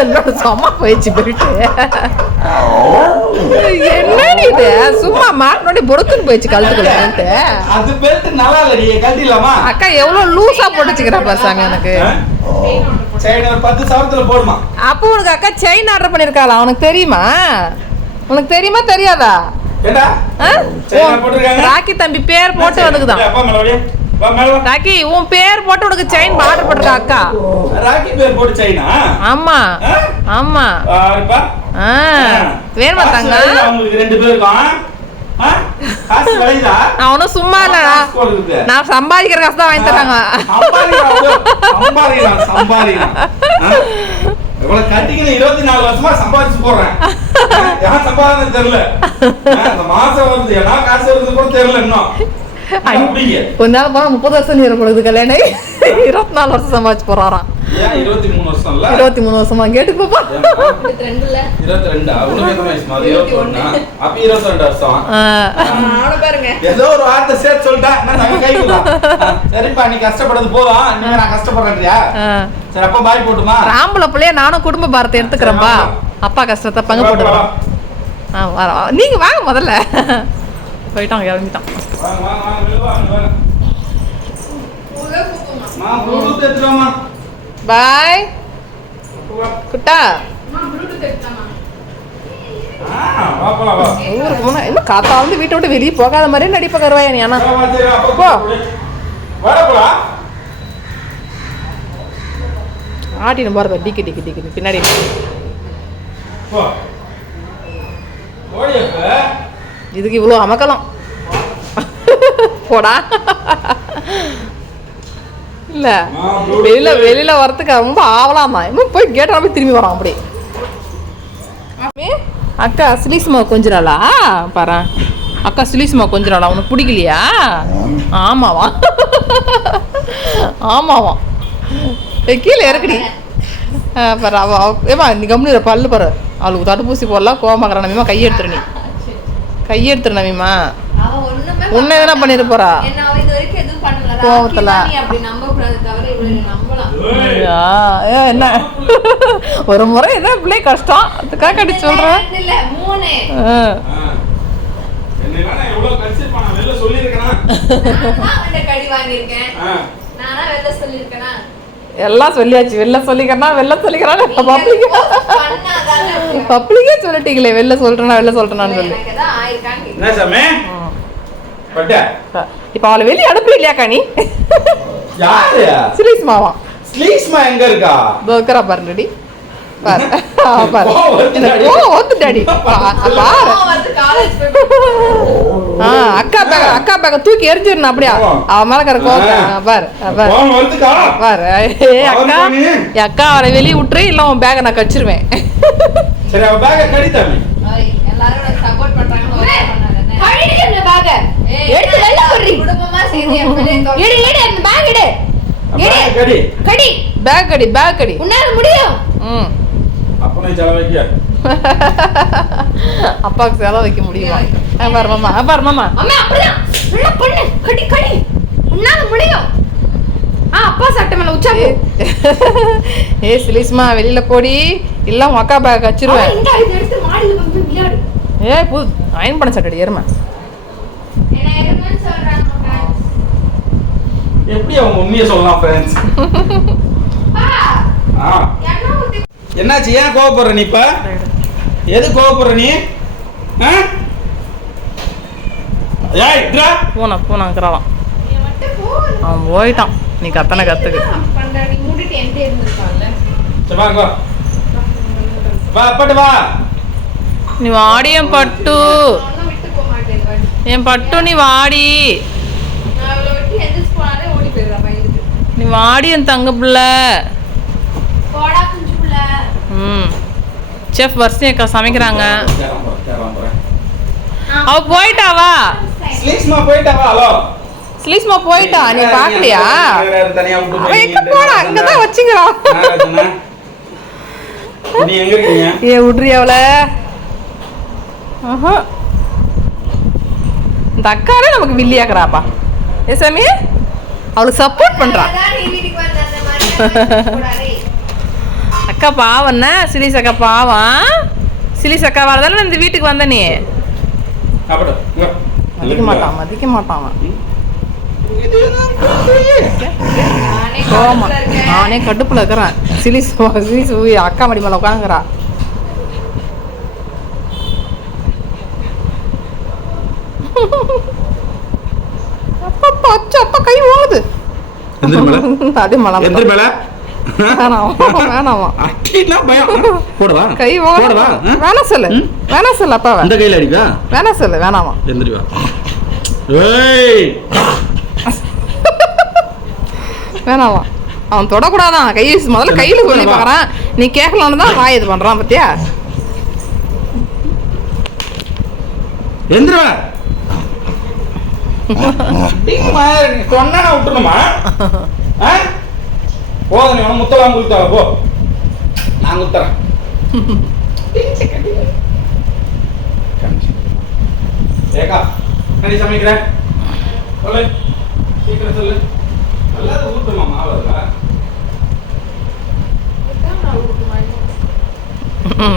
என்னோட சும்மா போயிடுச்சு பெல்ட்டு என்னடி இது? சும்மா மாட்டினோடி பொடுக்குன்னு போயிடுச்சு கழுத்துக்குள்ள அது பெல்ட் நல்லா இல்லடி கழட்டிடலாமா? அக்கா எவ்வளவு லூசா போட்டுச்சுக்கிறா சாமி எனக்கு. அப்போ உனக்கு அக்கா செயின் ஆர்டர் பண்ணிருக்காளா? உனக்கு தெரியுமா? உனக்கு தெரியுமா தெரியாதா? ராக்கி தம்பி பேர் போட்டு வந்துக்குதான் ராக்கி உன் பேர் போட்டு உனக்கு செயின் ஆர்டர் போட்டிருக்கா அக்கா? ராக்கி பேர் போட்டு சைனா ஆமா? ஆமா. வேணுமா தாங்க அவங்களுக்கு ரெண்டு பேருக்கும் ஒன்றும் சும்மா இல்லடா. நான் சம்பாதிக்கிற காசு தான் வாங்கி தராங்க? இவ்வளவு இருபத்தி நாலு வருஷமா சம்பாதிச்சு ஏன் சம்பாதனை தெரியல. ஆ, இந்த மாசம் வருது என்ன காசு வருது கூட தெரியல இன்னும். அப்படிங்க கொஞ்ச நாள் போனா முப்பது வருஷம் நீர் கொடுக்குது கல்யாணம் இருபத்தி நாலு வருஷம் சம்பாதிச்சு போறாராம் இருபத்தி மூணு வருஷம் இல்ல இருபத்தி மூணு வருஷமா கேட்டுக்கு பாப்பா? இருபத்தி ரெண்டா அப்ப இருபத்தி ரெண்டு வருஷம் ஆ, பாருங்க ஏதோ ஒரு வார்த்தை சேர்த்து சொல்லிட்டேன் நான் தங்க கை கொடுத்தான். சரிப்பா நீ கஷ்டப்படுறது போதும் நீங்க நான் கஷ்டப்படுறேன்றியா ஆ. சரி அப்ப பாய் போட்டுமா ஆம்பளை பிள்ளைய நானும் குடும்ப பாரத்தை எடுத்துக்கிறேன்பா அப்பா கஷ்டத்தை பங்கு வரோம் நீங்க வாங்க முதல்ல போயிட்டான் கிளம்பிட்டான் வாங்க பாய் குட்டா ஊருக்கு போனா காத்தா வந்து வீட்டை விட்டு வெளியே போகாத மாதிரியே நடிப்ப கருவாயா நீ ஆனா வா, போ. ஆட்டின்னு போறத டிக்கி டிக்கி டிக்கி பின்னாடி இதுக்கு இவ்வளோ அமக்கலாம். போடா. இல்லை வெளியில் வெளியில் வரத்துக்கு ரொம்ப ஆவலாமா இன்னும் போய் கேட்டால் போய் திரும்பி வரோம் அப்படி அக்கா அக்கா கொஞ்ச நாளா பாரு. அக்கா ஸ்ரீஷுமா கொஞ்ச நாளா உனக்கு பிடிக்கலையா? ஆமாவா? ஆமாவா? ஏய், கீழே இறக்குடி. பாரு அவ ஏமா நீ கம்முனு பல்லு பாரு. அவளுக்கு தடுப்பூசி போடலாம் கோவமாக்குற கையெடுத்துரு கையை நீ. கையை எடுத்துரு நம்பிமா அவ ஒண்ணுமே உன்னை எதனா பண்ணிட்டு போறா? என்ன கோவத்துல. என்ன? ஒரு முறை ஏதோ பிள்ளை கஷ்டம். அதுக்காக கட்டி சொல்றேன். என்னை சொல்லியிருக்கேனா? எல்லாம் சொல்லியாச்சு. வெளில சொல்லிக்கிறனா வெளில சொல்லிக்கிறான் பப்ளிக். பப்ளிக்கே சொல்லிட்டீங்களே வெளில சொல்றேனா வெளில சொல்றேனான்னு சொல்லி. இப்ப அவளை வெளியே அனுப்பி இல்லையாக்கா நீ சிலிஸ் மாவா? ஸ்லீஸ்மா எங்க இருக்கா? பாரு. ரெடி பாரு. பாரு. வருது எனக்கு டாடி. பாரு அவன் அக்கா பேக அக்கா பேக தூக்கி எரிஞ்சிடணும் அப்படியா. அவன் மேல பாரு பாரு. கோவம் வருதுக்கா? பாரு. ஏ அக்கா பாரு நீ. என் அக்கா அவரை வெளியே விட்டுரு இல்ல உன் பேக்கை நான் கச்சிருவேன் சரி அவ பேக கடி தம்பி. எல்லாரும் எடுத்து வெளில. குடும்பமா சேர்ந்து தொலை- எடு எடு அந்த பேக் எடு. பேக கடி. கடி பேக் பேக் உன்னால முடியும். ம். அப்பனை செலவைக்க அப்பாவுக்கு செலவு வைக்க முடியுமா ஆ, பாரு மாமா ஆ, பாரு மாமா. அம்மா அப்படிதான் நல்லா பண்ணு. கடி கடி. உன்னால முடியும். ஆ அப்பா சட்டை மேல உச்சா போ. ஏ சிலிஸ்மா வெளியில போடி. இல்ல உன் அக்கா பேக் அவன் கச்சிருவேன் இந்த இது எடுத்து மாடியில வந்து விளையாடு. ஏ புது அயன் பண்ண சொல்றாங்க friends. எப்படி அவங்க உண்மையை சொல்லலாம் ஃப்ரெண்ட்ஸ் என்னாச்சு ஏன் கோவப்படுற நீ இப்ப? எது கோவப்படுற நீ? ஆ? பூனை பூனைங்கிறாளாம் நீ மட்டும் போ. அவன் போயிட்டான் நீ கத்தனை கத்துக்கு? நீ மூடிட்டு என்கிட்ட இருந்திருப்பான்ல. சரி வாங்க வா. வா பட்டு. என் பட்டு நீ வாடி. நீ வாடி என் தங்க பிள்ளை. ம் செஃப் வரிசை அக்கா சமைக்கிறாங்க. அவ போயிட்டாவா ஸ்லீஸ்மா போயிட்டா வா ஹலோ. சிலிஸ்மா போயிட்டா? நீ பாக்கலையா? தனியா விட்டு போய் எங்க போனா? அங்கதான் வச்சுக்கிறா நீ எங்க இருக்கீங்க? ஏ விட்ரி அவள. ஆஹா. இந்த அக்காலே நமக்கு வில்லியாக்குறாப்பா. ஏ சாமி? அவளுக்கு சப்போர்ட் பண்றா. அதான் நீ வீட்டுக்கு வந்த அந்த மாதிரி கூடாதே. அக்கா பாவம்னா சிலிஸ் அக்கா பாவம். சிலிஸ் அக்கா வரதானே இந்த வீட்டுக்கு வந்த நீ. மதிக்க மாட்டான் மதிக்க மாட்டான். நானே கடுப்புல இருக்கிறேன். சிலிஸ் சிலிஸ் போய் அக்கா மடி மேல உட்காந்துக்கிறா அப்பா அச்சா அப்பா கை ஓடுது. அதே மேல. வேணாம் வேணாமா. அட்டினா பயம். போடவா? கை போடவா? வேணாம் சொல்லு. ம்? வேணாம் சொல்லு அப்பாவை. அந்த கையில அடிப்பா? வேணாம் சொல்லு வேணாமா. எந்திரி வா ஏய். வேணாமா. அவன் தொடக்கூடாதான். கை முதல்ல கையில சொல்லி வா. பார்க்கறான். நீ கேட்கலான்னு தான் வாய் இது பண்றான் பத்தியா? எந்திரி வா அப்படிங்கம்மா, நீ சொன்னா நான் விட்டுணுமா ஆ? போதும் நீ உனக்கு முத்தலாம் கொடுத்தா போ. நான் குத்துறேன். ஏக்கா நீ சமைக்கிற? சொல்லு. சீக்கிரம் சொல்லு. நல்லா ஊட்டுமா மாவு.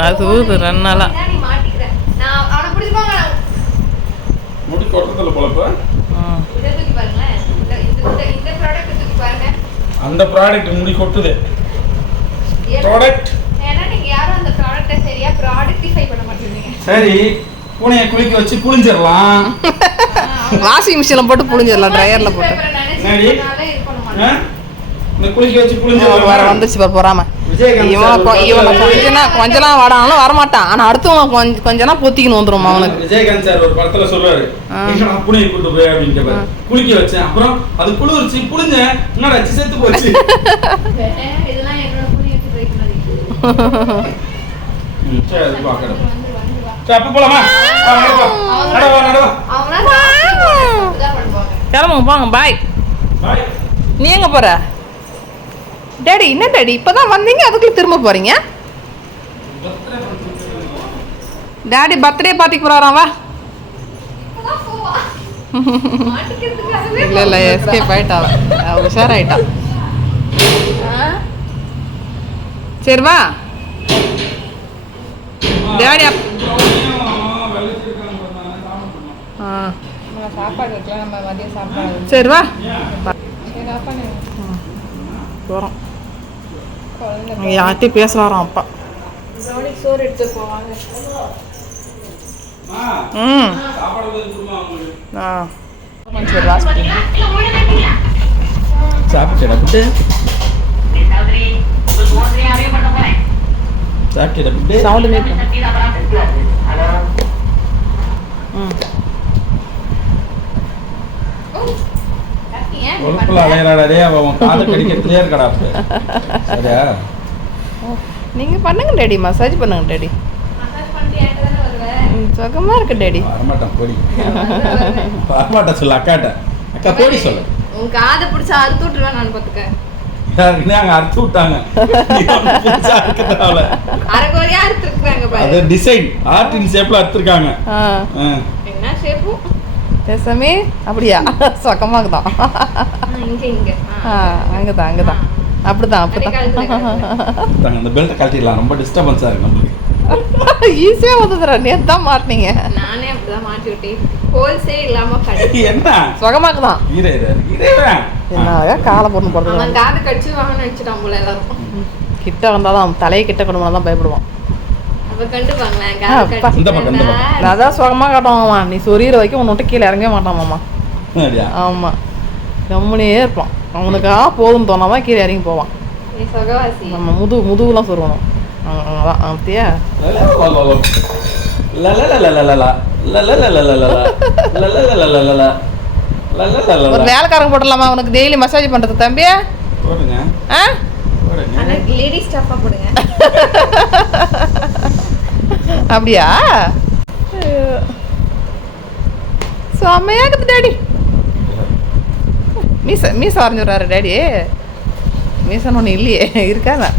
அது ஊது ரெண்டு நாளா. முடி கொட்டுறதுல பொழப்பு ம். இதை தூக்கி பாருங்களேன். இந்த- இந்த- இந்த- இந்த product தூக்கி பாருங்க. அந்த ப்ராடக்ட் முடி கொட்டுது. ப்ராடக்ட் ஏன்னா நீங்க யாரும் அந்த ப்ராடக்ட்டை சரியா ப்ராடக்டிஃபை பண்ண மாட்டேங்கிறீங்க. சரி பூனையை குளிக்க வச்சு புளிஞ்சிடலாம் வாஷிங் மிஷினில் போட்டு புழிஞ்சிடலாம் ட்ரையரில் போட்டு? இந்த குளிக்க வச்சு வேற புளிஞ்சிடலாம் வந்துச்சு பாரு பொறாம. இவன் இவனை கொஞ்சனா கொஞ்சலாம் வாடானாலும் வரமாட்டான். ஆனா அடுத்தவன் கொஞ்ச கொஞ்சனா பொத்திக்கணும் வந்துரும் அவனுக்கு விஜயகாந்த் சார் ஒரு படத்துல சொல்லுவாரு பூனையை கூட்டு குளிக்க வச்சேன். அப்புறம் அது குளிர்ச்சி என்னடா செத்து போச்சு? சரி பாக்குறேன். அப்ப போலாமா? நடவா நடவா. கிளம்புங்க போங்க. பாய். நீ எங்க போற? டேடி என்ன டேடி இப்பதான் வந்தீங்க அதுக்குள்ள திரும்ப போறீங்க? டாடி பர்த்டே பார்ட்டிக்கு போறாராம் வா. இப்பதான் போவா மாட்டிக்கிறதுக்காகவே இல்ல இல்ல எஸ்கேப் ஆயிட்டா அவ. அவ உஷாராயிட்டா சரி வா. டாடி அப் ஆ. சாப்பாடு வைக்கலாம் நம்ம மதியம் சாப்பாடு. சரி வா. சரி அப்பா போகிறோம் குழந்தை யார்கிட்டயும் பேசலாராம் அப்பா சோறு எடுத்து போவாங்க ம் ஆ சாப்பிட்டேடா புட்டு சாப்பிட்டேடா புட்டு சவுண்டு மீட் ம் அலையறாடா அவன் இருக்கடா சரியா? நீங்கள் பண்ணுங்க டேடி மசாஜ் பண்ணுங்க டேடி. சுகமா இருக்கு டேடி. வரமாட்டான் போடி. வரமாட்டான். சொல்லு அக்காட்ட. அக்கா போடி சொல்லு. உன் காதை பிடிச்சா அறுத்து விட்டுருவேன் நான் யாருக்குன்னே அங்க அறுத்து விட்டாங்க. அரைக்குறையா அது டிசைன் ஆர்டின் ஷேப்ல அறுத்துருக்காங்க. என்ன ஷேப்பும் பேசாமே அப்படியா? சுகமாக தான் அங்கே தான் அங்கே தான் அப்படிதான் அப்படிதான். அந்த பெல்ட்டை கழட்டிடலாம். ரொம்ப டிஸ்டர்பன்ஸா இருக்கு நம்மளுக்கு. ஈஸியாக வந்துடுறா நேற்று தான் மாட்டினீங்க. நானே அப்படிதான் மாட்டி விட்டேன். இல்லாம என்ன? சுகமாக தான் என்ன காலை பொண்ணு போடுறது காது கடிச்சு போல எல்லாரும். கிட்ட வந்தால் தான் தலையை கிட்ட கொண்டு தான் பயப்படுவான். அதான் சுகமாக காட்டுவாங்கம்மா நீ சொரியிற வரைக்கும் உன்னை விட்டு கீழே இறங்கவே மாட்டான் மாமா அப்படியா? ஆமாம் கம்முனே இருப்பான் அவனுக்கா போதும் தோணாமல் கீழே இறங்கி போவான் நம்ம முது முதுகுலாம் சொருவணும் அதான் அப்படியா. ஒரு. வேலைக்காரங்க போட்டுடலாமா அவனுக்கு டெய்லி மசாஜ் பண்ணுறது தம்பி போடுங்க, ஆ போடுங்க. ஆனா லேடி ஸ்டாஃபா போடுங்க அப்படியா? செம்மையாக்குது டேடி. மீச மீச வரைஞ்சுடுறாரு டேடி. மீசன் ஒன்று இல்லையே இருக்காதா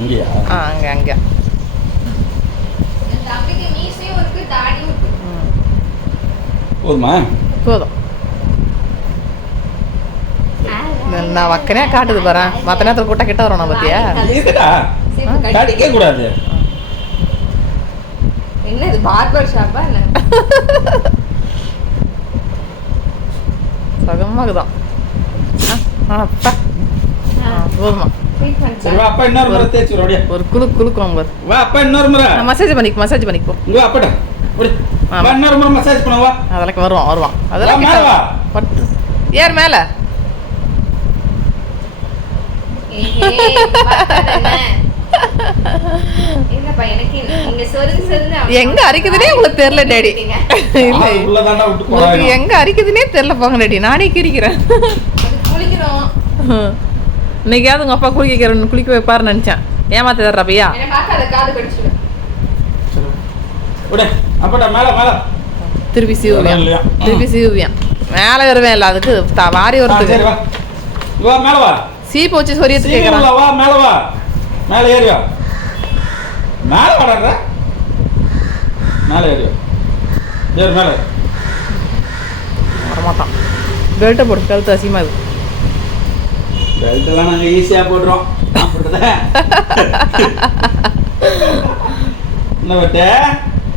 இங்கயா? ஆ அங்கே அங்கே. போதுமா? போதும். நான் வக்கனே காட்டுது பாரு. மற்ற நேரத்தில் கூட்ட கிட்ட வரணும் பார்த்தியா கடிக்க கூடாது. என்ன இது பார்பர் ஷாப்பா என்ன? சகமாகுதான். அப்பா போதுமா. ட்ரீட்மெண்ட் சரி வா அப்பா இன்னொரு முறை தேய்ச்சி விடு, அப்படியே. ஒரு குழு குழுக்கும் பாரு. வா அப்பா இன்னொரு முறை. மசாஜ் பண்ணிக்கு மசாஜ் பண்ணிப்போ இங்க வா அப்பாடா விடு. ஆமா. வா இன்னொரு முறை மசாஜ் பண்ண வா. அதெல்லாம் வருவான் வருவான். அதெல்லாம். பட்டு. ஏர் மேல? எங்க அரிக்குதுனே உங்களுக்கு தெரியல டேடி. உங்களுக்கு எங்க அரிக்குதுனே தெரியல போங்க டேடி. நானே கிரிக்கிறேன். இன்னைக்காவது உங்க அப்பா குளிக்கிறேன் குளிக்க வைப்பாருன்னு நினைச்சேன். ஏமாத்த தர்ற பையா? என்ன பார்க்காத காது கடிச்சிடும் விடு. அப்பாடா மேல மேல. திருப்பி சீவுவியான்? திருப்பி சீவுவியான் மேலே வருவேன் இல்லை அதுக்கு த- வாரி ஆ, சரி வரதுக்கு வா இங்க வா. மேல வா சீப்பு வச்சு சொரியத்து சீக்கிரம் கேட்குறான் மேல வா மேல ஏறி வா மேல மேல ஏறி மேல. வரமாட்டான். பெல்ட்டை போட்டு கழுத்து அசியமா இது. பெல்ட் எல்லாம் நாங்க ஈஸியா போடுறோம். என்ன பட்ட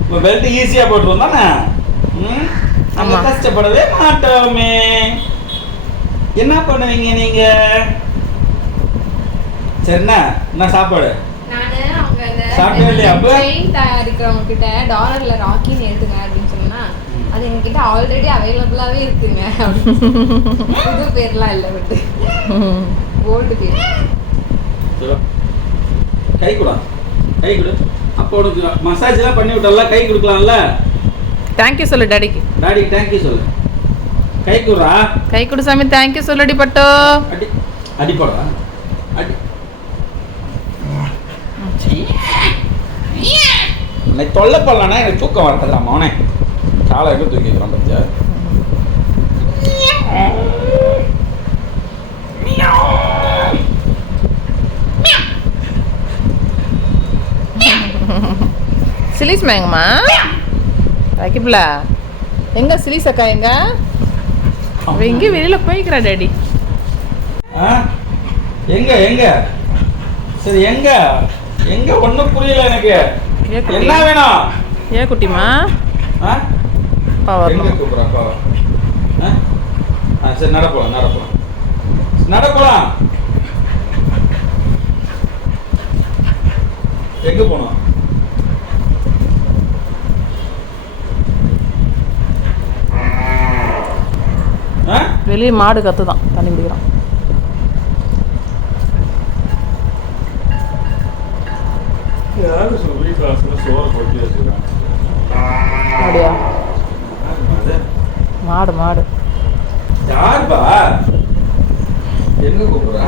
இப்போ பெல்ட் ஈஸியா போட்டுருவோம் தானே? ம்? நம்ம. கஷ்டப்படவே மாட்டோமே. என்ன பண்ணுவீங்க நீங்க? சரிண்ணா என்ன சாப்பாடு? நானு அவங்க அந்த சாப்பிட்டே இல்லையா அப்ப? கிட்ட டாலர்ல ராக்கின்னு எழுதுங்க அப்படின்னு சொன்னா அது எங்ககிட்ட ஆல்ரெடி அவைலபிளாவே இருக்குங்க. புது பேர்லாம் இல்லை பட்டு ஓல்டு பேர். சரி. கை கொடு. கை கொடு. அப்போ உனக்கு மசாஜ் எல்லாம் பண்ணி விட்டல கை கொடுக்கலாம்ல? தேங்க்யூ சொல்லு டாடிக்கு டாடிக்கு தேங்க்யூ சொல்லு. கை கொடுறா? கை கொடு சாமி தேங்க்யூ சொல்லுடி பட்டோ அடி அடி போடா அடி என்னை தொல்லை பண்ணலன்னா எனக்கு தூக்கம் வரதுடா மோனே காலை எங்கே தூக்கிக்கிறான் பத்தியா? சிலிஸ் மேங்கம்மா வைக்கப்பில. எங்க சிலிஸ் அக்கா எங்க? அவ எங்க வெளியில போய்க்கிறா டாடி? எங்க எங்க? சரி எங்க? எங்க? ஒண்ணும் புரியல எனக்கு. ஏ குட்டி. என்ன வேணும்? ஏ குட்டிமா? அப்பா வரணும். கூப்பிடுறா? ஆ? சரி நட போலாம் நட போலாம். நட போலாம். எங்க போனோம்? வெளியே மாடு கத்து தான் தண்ணி குடிக்கிறான். யாரு சொல்லி அப்படியா? மாடு மாடு. யாருப்பா? எங்க கூப்பிடுறா?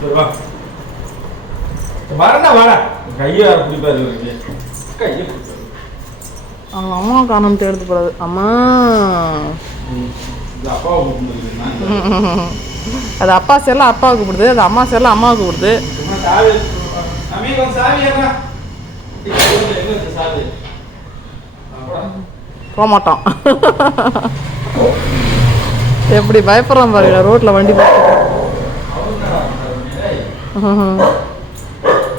சரி வா. வரண்டா வாடா. கையை பிடிப்பாரு கையை அவங்க அம்மா காணும் தேடுது போடாது அம்மா. அது அப்பா செல்லம் அப்பாவுக்கு கூப்பிடுது அது அம்மா செல்லம் அம்மாவுக்கு கூப்பிடுது. அம்மி கொஞ்சம் சாவி ஏறா போக மாட்டான் எப்படி பயப்படுறான் பாருங்க ரோட்ல வண்டி.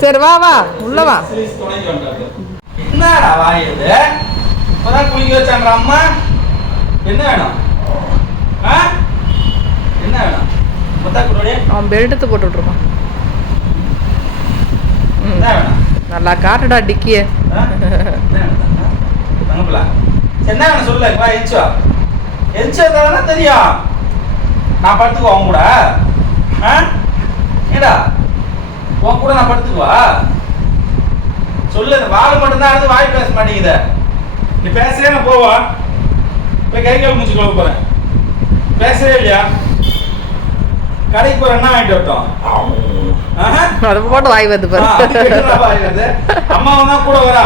சரி வா வா உள்ள வா. என்னடா வாய் இது? இப்பதான் குளிக்க வச்சாங்க அம்மா. என்ன வேணும்? என்ன வேணும்? அவன் பெல்ட் எடுத்து போட்டு விட்ருக்கான் என்ன வேணும் நல்லா காட்டுடா டிக்கிய. என்ன சரி, என்ன சொல்லு வா எரிச்சோ எரிச்சோ தானே தெரியும். நான் படுத்துக்குவா உன் கூட? ஆ? ஏடா உன் கூட நான் படுத்துக்குவா? சொல்லு இந்த வால் மட்டும்தான் இருந்து வாய் பேச மாட்டேங்குது. நீ பேசுறே நான் போவா. போய் கை கால் முடிச்சு கழுவ போறேன். பேசுறே இல்லையா? கடைக்கு போற என்ன வாங்கிட்டு வரட்டும். அதை போட்டு வாய் வந்து பாரு. அம்மாவும் தான் கூட வரா.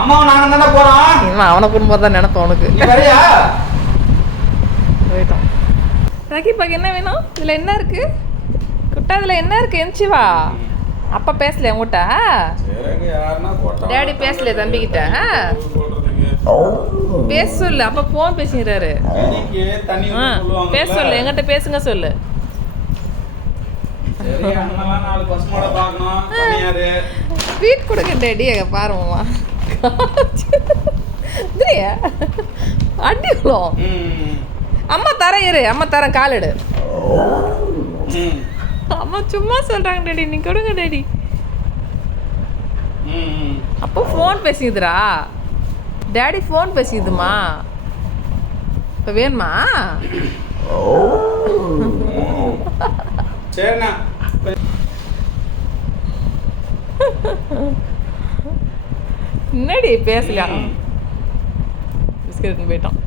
அம்மாவும் நானும் தானே போறோம். இனிமே அவனை குடும்பம் தான் நினைப்பேன் உனக்கு. வரியா? போயிட்டான் ரகிபாக்கு என்ன வேணும்? இதில் என்ன இருக்கு? குட்டா இதில் என்ன இருக்கு? எந்திச்சு வா அப்பா யாருன்னா போட்டோம் டேடி பேசலையா தம்பிக்கிட்ட? பேச சொல்லு. அப்ப போன் பேசுகிறாரு. பேச சொல்லு. என்கிட்ட பேசுங்க சொல்லு. ஸ்வீட் கொடுங்க டேடி எங்க பாருமா ம். அம்மா தரேன் இரு அம்மா தரேன் கால் எடு. ம். அம்மா சும்மா சொல்றாங்க டேடி நீ கொடுங்க டேடி. அப்போ ஃபோன் பேசிக்குதுடா. டேடி ஃபோன் பேசிக்குதுமா? இப்போ வேணுமா? சரிண்ணா. என்னடி பேசலையா ம். பிஸ்கெட் போயிட்டான்